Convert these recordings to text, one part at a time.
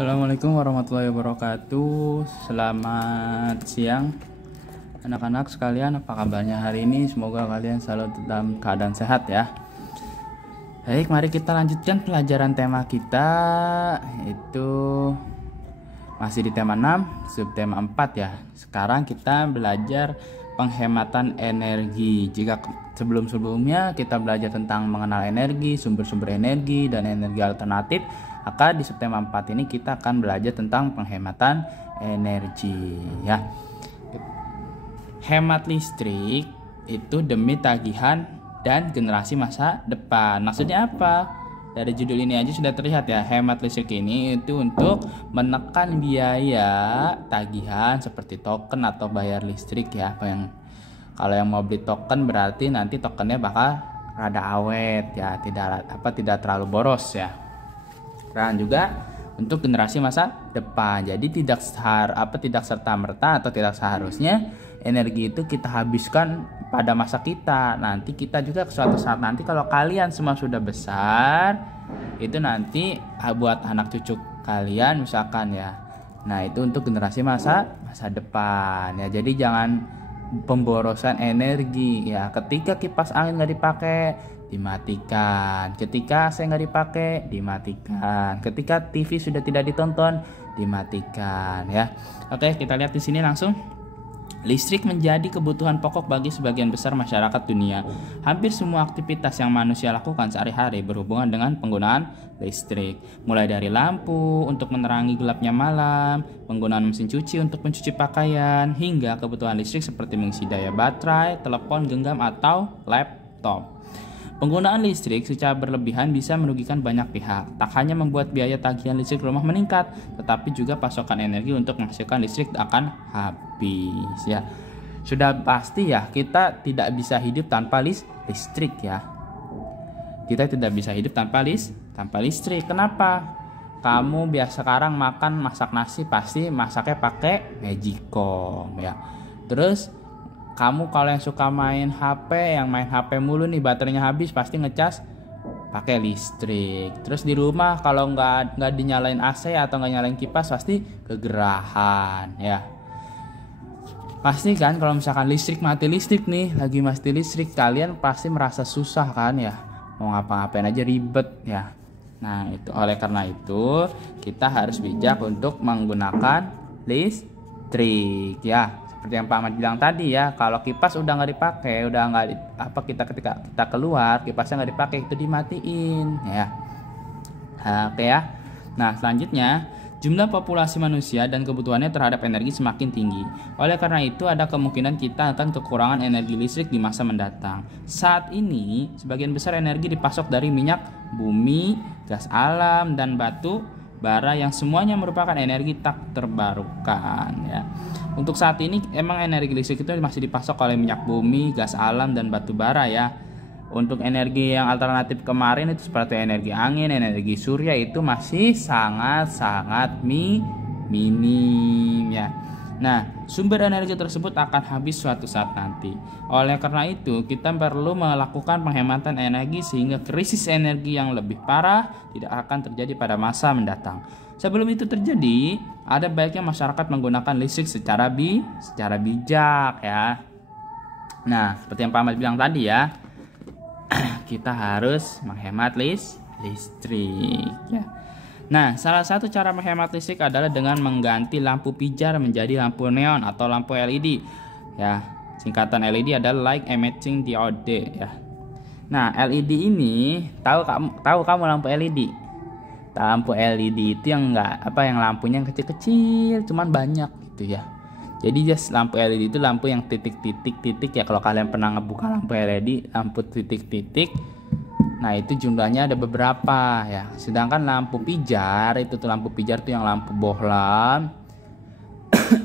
Assalamualaikum warahmatullahi wabarakatuh. Selamat siang anak-anak sekalian, apa kabarnya hari ini? Semoga kalian selalu dalam keadaan sehat ya. Baik, mari kita lanjutkan pelajaran tema kita, yaitu masih di tema 6, subtema 4 ya. Sekarang kita belajar penghematan energi. Jika sebelum-sebelumnya kita belajar tentang mengenal energi, sumber-sumber energi, dan energi alternatif, maka di subtema 4 ini kita akan belajar tentang penghematan energi ya. Hemat listrik itu demi tagihan dan generasi masa depan. Maksudnya apa? Dari judul ini aja sudah terlihat ya. Hemat listrik ini itu untuk menekan biaya tagihan seperti token atau bayar listrik ya. Kalau yang mau beli token berarti nanti tokennya bakal rada awet ya, tidak terlalu boros ya. Dan juga untuk generasi masa depan. Jadi tidak serta-merta atau tidak seharusnya energi itu kita habiskan pada masa kita. Nanti kita juga suatu saat nanti kalau kalian semua sudah besar, itu nanti buat anak cucu kalian misalkan ya. Nah, itu untuk generasi masa depan ya. Jadi jangan pemborosan energi ya. Ketika kipas angin nggak dipakai, dimatikan. Ketika AC nggak dipakai, dimatikan. Ketika TV sudah tidak ditonton, dimatikan ya. Oke, kita lihat di sini langsung. Listrik menjadi kebutuhan pokok bagi sebagian besar masyarakat dunia. Hampir semua aktivitas yang manusia lakukan sehari-hari berhubungan dengan penggunaan listrik. Mulai dari lampu untuk menerangi gelapnya malam, penggunaan mesin cuci untuk mencuci pakaian, hingga kebutuhan listrik seperti mengisi daya baterai, telepon genggam atau laptop. Penggunaan listrik secara berlebihan bisa merugikan banyak pihak. Tak hanya membuat biaya tagihan listrik rumah meningkat, tetapi juga pasokan energi untuk menghasilkan listrik akan habis ya. Sudah pasti ya, kita tidak bisa hidup tanpa listrik ya. Kita tidak bisa hidup tanpa listrik. Kenapa? Kamu biasa sekarang masak nasi pasti masaknya pakai Magicom ya. Terus kamu kalau yang suka main HP mulu nih, baterainya habis, pasti ngecas pakai listrik. Terus di rumah kalau nggak dinyalain AC atau nggak nyalain kipas pasti kegerahan ya. Pasti kan kalau misalkan lagi mati listrik, kalian pasti merasa susah kan ya. Mau ngapa-ngapain aja ribet ya. Nah, itu oleh karena itu kita harus bijak untuk menggunakan listrik ya. Seperti yang Pak Ahmad bilang tadi ya, kalau kipas udah nggak dipakai, ketika kita keluar kipasnya nggak dipakai, itu dimatiin ya. Oke ya. Nah, selanjutnya jumlah populasi manusia dan kebutuhannya terhadap energi semakin tinggi. Oleh karena itu ada kemungkinan kita akan kekurangan energi listrik di masa mendatang. Saat ini sebagian besar energi dipasok dari minyak bumi, gas alam, dan batu bara yang semuanya merupakan energi tak terbarukan ya. Untuk saat ini emang energi listrik itu masih dipasok oleh minyak bumi, gas alam, dan batu bara ya. Untuk energi yang alternatif kemarin itu seperti energi angin, energi surya itu masih sangat minim ya. Nah, sumber energi tersebut akan habis suatu saat nanti. Oleh karena itu, kita perlu melakukan penghematan energi sehingga krisis energi yang lebih parah tidak akan terjadi pada masa mendatang. Sebelum itu terjadi, ada baiknya masyarakat menggunakan listrik secara bijak ya. Nah, seperti yang Pak Ahmad bilang tadi ya, kita harus menghemat listrik ya. Nah, salah satu cara menghemat listrik adalah dengan mengganti lampu pijar menjadi lampu neon atau lampu LED ya. Singkatan LED adalah Light Emitting Diode ya. Nah, LED ini tahu kamu lampu LED? Lampu LED itu yang lampunya yang kecil-kecil cuman banyak gitu ya. Jadi lampu LED itu lampu yang titik-titik ya. Kalau kalian pernah ngebuka lampu LED, lampu titik-titik, nah itu jumlahnya ada beberapa ya. Sedangkan lampu pijar tuh yang lampu bohlam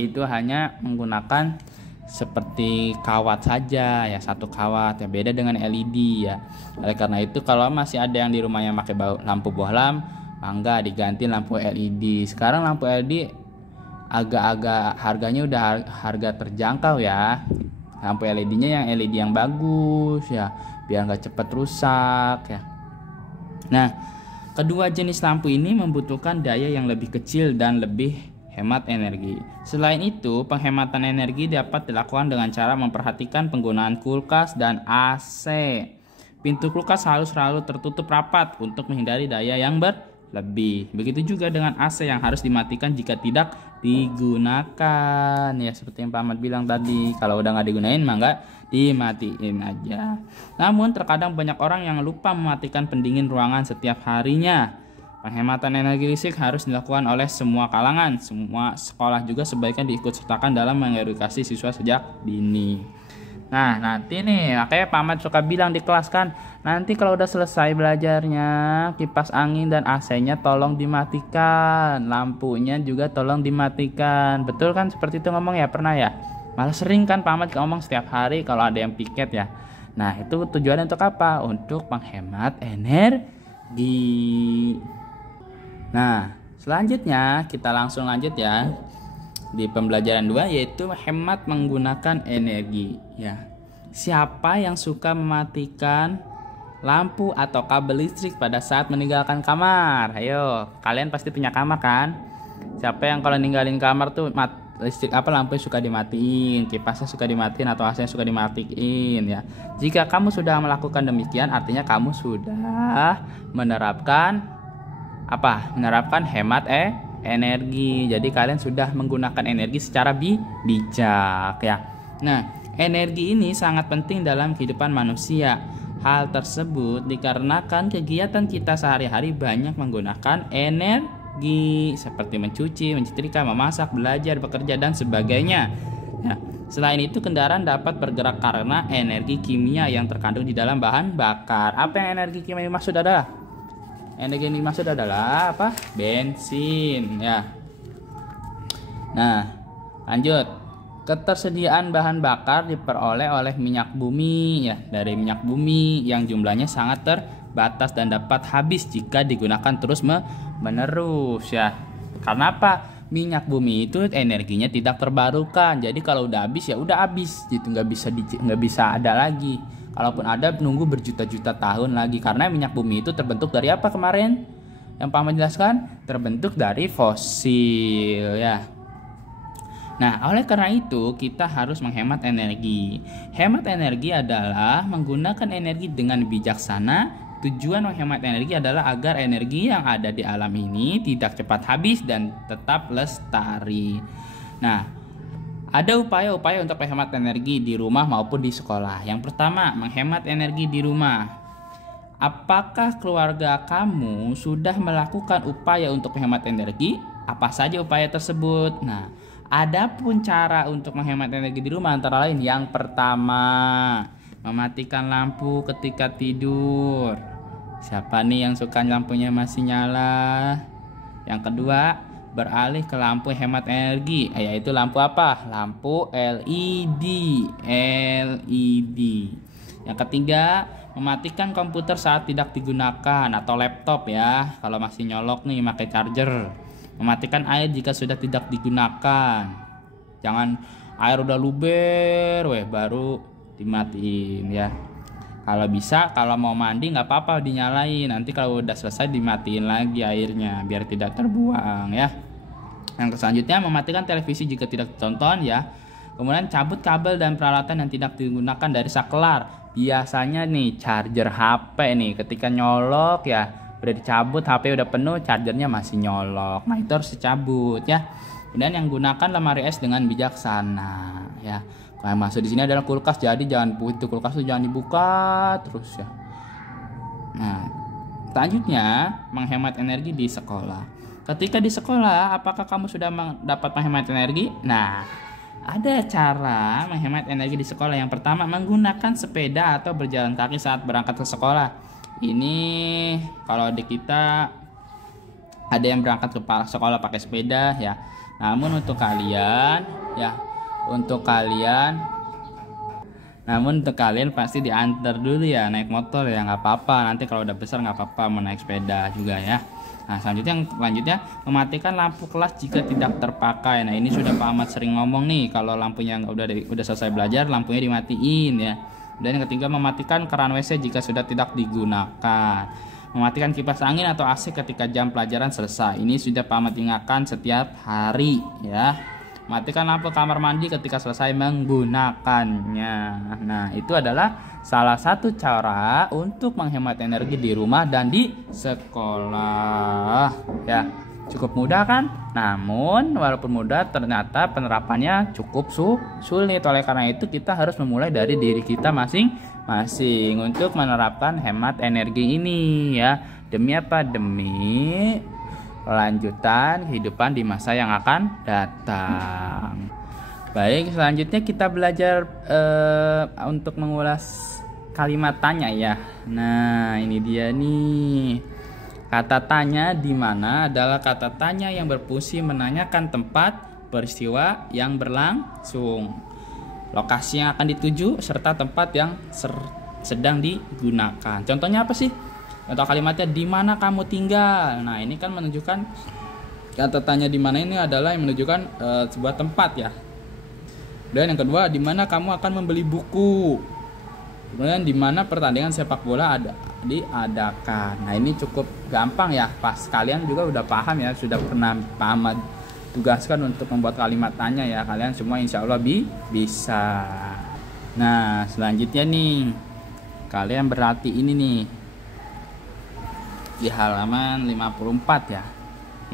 itu hanya menggunakan seperti kawat saja ya, satu kawat ya, beda dengan LED ya. Oleh karena itu kalau masih ada yang di rumahnya pakai lampu bohlam, mangga diganti lampu LED. Sekarang lampu LED agak-agak harganya udah harga terjangkau ya. Lampu LED-nya yang LED yang bagus ya, biar nggak cepat rusak ya. Nah, Kedua jenis lampu ini membutuhkan daya yang lebih kecil dan lebih hemat energi. Selain itu, penghematan energi dapat dilakukan dengan cara memperhatikan penggunaan kulkas dan AC. Pintu kulkas harus selalu tertutup rapat untuk menghindari daya yang berlebih. Begitu juga dengan AC yang harus dimatikan jika tidak digunakan. Ya seperti yang Pak Ahmad bilang tadi, kalau udah nggak digunain mah nggak dimatiin aja. Namun terkadang banyak orang yang lupa mematikan pendingin ruangan setiap harinya. Penghematan energi listrik harus dilakukan oleh semua kalangan. Semua sekolah juga sebaiknya diikut sertakan dalam mengedukasi siswa sejak dini. Nah nanti nih, makanya Pak Ahmad suka bilang di kelas kan, nanti kalau udah selesai belajarnya, kipas angin dan AC-nya tolong dimatikan, lampunya juga tolong dimatikan. Betul kan seperti itu ngomong ya, pernah ya? Malah sering kan Pak Ahmad ngomong setiap hari kalau ada yang piket ya. Nah itu tujuannya untuk apa? Untuk menghemat energi. Nah selanjutnya kita langsung lanjut ya di pembelajaran 2, yaitu hemat menggunakan energi ya. Siapa yang suka mematikan lampu atau kabel listrik pada saat meninggalkan kamar? Ayo, kalian pasti punya kamar kan? Siapa yang kalau ninggalin kamar tuh listrik lampu suka dimatiin, kipasnya suka dimatiin atau AC-nya suka dimatiin ya. Jika kamu sudah melakukan demikian, artinya kamu sudah menerapkan menerapkan hemat energi. Jadi kalian sudah menggunakan energi secara bijak ya. Nah, energi ini sangat penting dalam kehidupan manusia. Hal tersebut dikarenakan kegiatan kita sehari-hari banyak menggunakan energi seperti mencuci, menyetrika, memasak, belajar, bekerja dan sebagainya. Ya. Selain itu, kendaraan dapat bergerak karena energi kimia yang terkandung di dalam bahan bakar. Apa yang energi kimia dimaksud adalah? Energi yang dimaksud adalah apa? Bensin ya. Nah, lanjut. Ketersediaan bahan bakar diperoleh oleh minyak bumi ya, dari minyak bumi yang jumlahnya sangat terbatas dan dapat habis jika digunakan terus menerus ya. Karena apa? Minyak bumi itu energinya tidak terbarukan. Jadi kalau udah habis ya udah habis gitu, nggak bisa ada lagi. Kalaupun ada, nunggu berjuta-juta tahun lagi. Karena minyak bumi itu terbentuk dari apa kemarin? Yang Pak Ahmad jelaskan, terbentuk dari fosil ya. Nah, oleh karena itu kita harus menghemat energi. Hemat energi adalah menggunakan energi dengan bijaksana. Tujuan menghemat energi adalah agar energi yang ada di alam ini tidak cepat habis dan tetap lestari. Nah, ada upaya-upaya untuk menghemat energi di rumah maupun di sekolah. Yang pertama, menghemat energi di rumah. Apakah keluarga kamu sudah melakukan upaya untuk menghemat energi? Apa saja upaya tersebut? Nah, adapun cara untuk menghemat energi di rumah antara lain, yang pertama, mematikan lampu ketika tidur. Siapa nih yang suka lampunya masih nyala? Yang kedua, beralih ke lampu hemat energi, yaitu lampu apa? Lampu LED. Yang ketiga, mematikan komputer saat tidak digunakan atau laptop ya. Kalau masih nyolok nih pakai charger. Mematikan air jika sudah tidak digunakan. Jangan air udah luber baru dimatiin ya. Kalau bisa, kalau mau mandi nggak apa-apa dinyalain. Nanti kalau udah selesai dimatiin lagi airnya biar tidak terbuang ya. Yang selanjutnya, mematikan televisi jika tidak ditonton ya. Kemudian cabut kabel dan peralatan yang tidak digunakan dari saklar. Biasanya nih charger HP nih ketika nyolok ya, udah dicabut, HP udah penuh, chargernya masih nyolok. Nah itu harus dicabut ya. Kemudian yang gunakan lemari es dengan bijaksana ya. Yang masuk di sini adalah kulkas, jadi jangan pintu kulkas itu jangan dibuka terus ya. Nah, selanjutnya menghemat energi di sekolah. Ketika di sekolah, apakah kamu sudah dapat menghemat energi? Nah, ada cara menghemat energi di sekolah. Yang pertama, menggunakan sepeda atau berjalan kaki saat berangkat ke sekolah. Ini kalau di kita ada yang berangkat ke sekolah pakai sepeda ya. Namun untuk kalian pasti diantar dulu ya, naik motor ya nggak apa-apa. Nanti kalau udah besar nggak apa-apa mau naik sepeda juga ya. Nah selanjutnya mematikan lampu kelas jika tidak terpakai. Nah ini sudah Pak Ahmad sering ngomong nih, kalau lampunya udah selesai belajar lampunya dimatiin ya. Dan yang ketiga, mematikan keran WC jika sudah tidak digunakan. Mematikan kipas angin atau AC ketika jam pelajaran selesai. Ini sudah Pak Ahmad ingatkan setiap hari ya. Matikan lampu kamar mandi ketika selesai menggunakannya. Nah, itu adalah salah satu cara untuk menghemat energi di rumah dan di sekolah. Ya, cukup mudah kan? Namun, walaupun mudah, ternyata penerapannya cukup sulit. Oleh karena itu, kita harus memulai dari diri kita masing-masing untuk menerapkan hemat energi ini ya. Demi apa? Demi lanjutan kehidupan di masa yang akan datang. Baik, selanjutnya kita belajar untuk mengulas kalimat tanya ya. Nah, ini dia nih. Kata tanya di mana adalah kata tanya yang berfungsi menanyakan tempat peristiwa yang berlangsung, lokasi yang akan dituju, serta tempat yang sedang digunakan. Contohnya apa sih? Contoh kalimatnya, di mana kamu tinggal. Nah, ini kan menunjukkan, kata tanya di mana ini adalah yang menunjukkan sebuah tempat ya. Dan yang kedua, di mana kamu akan membeli buku. Kemudian di mana pertandingan sepak bola diadakan. Nah, ini cukup gampang ya. Pas kalian juga udah paham ya, sudah pernah paham tugaskan untuk membuat kalimat tanya ya. Kalian semua insya Allah bisa. Nah, selanjutnya nih, kalian berarti ini nih di halaman 54 ya.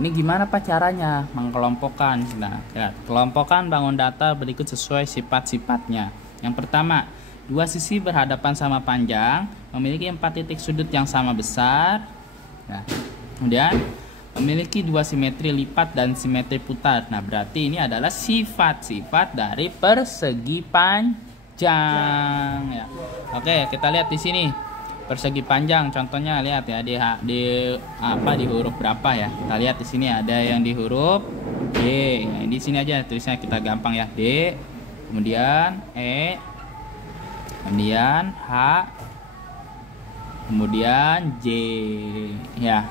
Ini gimana Pak caranya mengkelompokkan? Nah, ya, kelompokkan bangun data berikut sesuai sifat-sifatnya. Yang pertama, dua sisi berhadapan sama panjang, memiliki 4 titik sudut yang sama besar. Nah, kemudian memiliki dua simetri lipat dan simetri putar. Nah, berarti ini adalah sifat-sifat dari persegi panjang ya. Oke, kita lihat di sini. Persegi panjang contohnya, lihat ya di huruf berapa ya. Kita lihat di sini ada yang di huruf D. Nah, di sini aja tulisnya, kita gampang ya. D, kemudian E, kemudian H, kemudian J ya.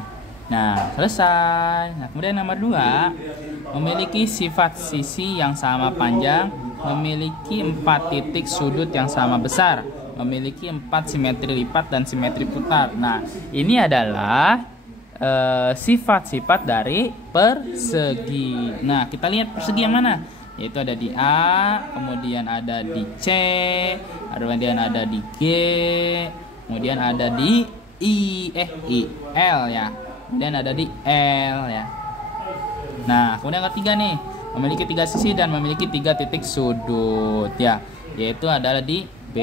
Nah, selesai. Nah, kemudian nomor 2, memiliki sifat sisi yang sama panjang, memiliki 4 titik sudut yang sama besar, memiliki 4 simetri lipat dan simetri putar. Nah, ini adalah sifat-sifat dari persegi. Nah, kita lihat persegi yang mana? Yaitu ada di A, kemudian ada di C, kemudian ada di G, kemudian ada di L ya. Kemudian ada di L ya. Nah, kemudian yang ketiga nih, memiliki 3 sisi dan memiliki 3 titik sudut ya. Yaitu adalah di B,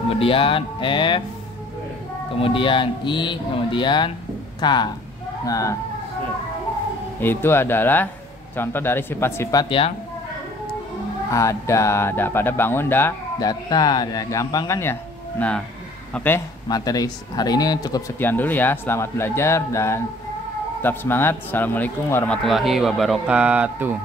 kemudian F, kemudian I, kemudian K. Nah, itu adalah contoh dari sifat-sifat yang ada pada bangun data ya. Gampang kan ya. Nah, oke, materi hari ini cukup sekian dulu ya. Selamat belajar dan tetap semangat. Assalamualaikum warahmatullahi wabarakatuh.